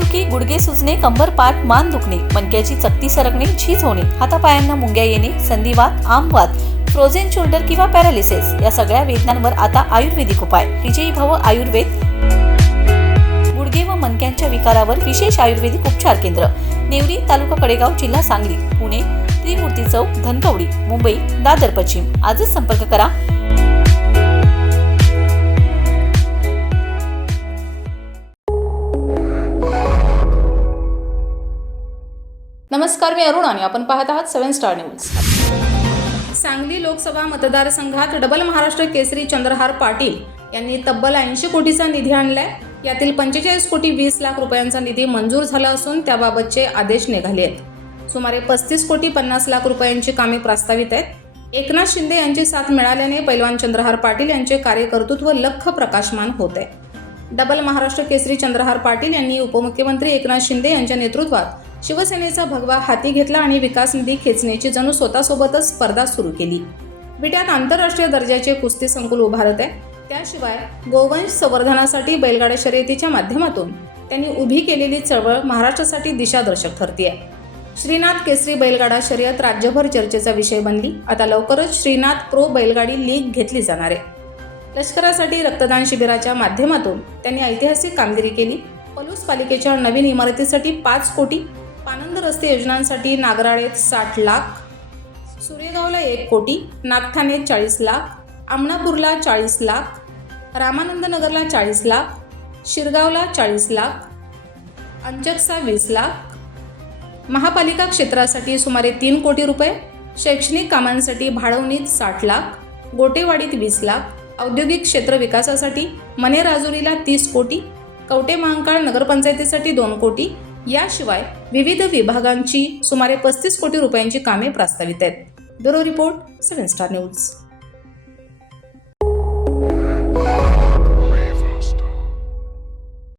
पाठीदुखी गुडघे सुजणे कंबर पाठ मान दुखणे मणक्याची चकती सरकणे झीज होणे हातापायांना मुंग्या येणे संधिवात आमवात फ्रोझेन शोल्डर किंवा पॅरालिसिस या सगळ्या वेदनांवर आता आयुर्वेदिक उपाय. विजयी भव आयुर्वेद. गुडघे व मणक्यांच्या विकारावर विशेष आयुर्वेदिक उपचार केंद्र. नेवरी तालुका कडेगाव जिल्हा सांगली पुणे त्रिमूर्ती चौक धनकवडी मुंबई दादर पश्चिम. आजच संपर्क करा. नमस्कार मी अरुण आणि आपण पाहत आहात seven star news. Sangli Lok Sabha मतदारसंघात डबल महाराष्ट्र केसरी चंद्रहार पाटील यांनी तब्बल ऐंशी कोटीचा निधी आणलाय. यातील पंचेचाळीस कोटी वीस लाख रुपयांचा निधी मंजूर झाला असून त्याबाबतचे आदेश निघाले आहेत. सुमारे पस्तीस कोटी पन्नास लाख रुपयांची कामे प्रस्तावित आहेत. एकनाथ शिंदे यांची साथ मिळाल्याने पैलवान चंद्रहार पाटील यांचे कार्यकर्तृत्व लख प्रकाशमान होत आहे. डबल महाराष्ट्र केसरी चंद्रहार पाटील यांनी उपमुख्यमंत्री एकनाथ शिंदे यांच्या नेतृत्वात शिवसेनेचा भगवा हाती घेतला आणि विकास निधी खेचण्याची जणू स्वतःसोबतच स्पर्धा सुरू केली. विट्यात आंतरराष्ट्रीय दर्जाचे कुस्ती संकुल उभारत आहे. त्याशिवाय गोवंश संवर्धनासाठी बैलगाड्या शर्यतीच्या माध्यमातून त्यांनी उभी केलेली चळवळ महाराष्ट्रासाठी दिशादर्शक ठरते आहे श्रीनाथ केसरी बैलगाडा शर्यत राज्यभर चर्चेचा विषय बनली. आता लवकरच श्रीनाथ प्रो बैलगाडी लीग घेतली जाणार आहे. लष्करासाठी रक्तदान शिबिराच्या माध्यमातून त्यांनी ऐतिहासिक कामगिरी केली. पलूस पालिकेच्या नवीन इमारतीसाठी पाच कोटी रस्ते योजनांसाठी नागराळेत साठ लाख सूर्यगावला एक कोटी नागठाणेत चाळीस लाख आमणापूरला चाळीस लाख रामानंदनगरला चाळीस लाख शिरगावला चाळीस लाख अंचकसा वीस लाख. महापालिका क्षेत्रासाठी सुमारे तीन कोटी रुपये शैक्षणिक कामांसाठी भाडवणीत साठ लाख गोटेवाडीत वीस लाख औद्योगिक क्षेत्र विकासासाठी मने राजुरीला तीस कोटी कवटे महांकाळ नगरपंचायतीसाठी दोन कोटी याशिवाय विविध विभागांची सुमारे पस्तीस कोटी रुपयांची कामे प्रस्तावित आहेत. Bureau report seven star news.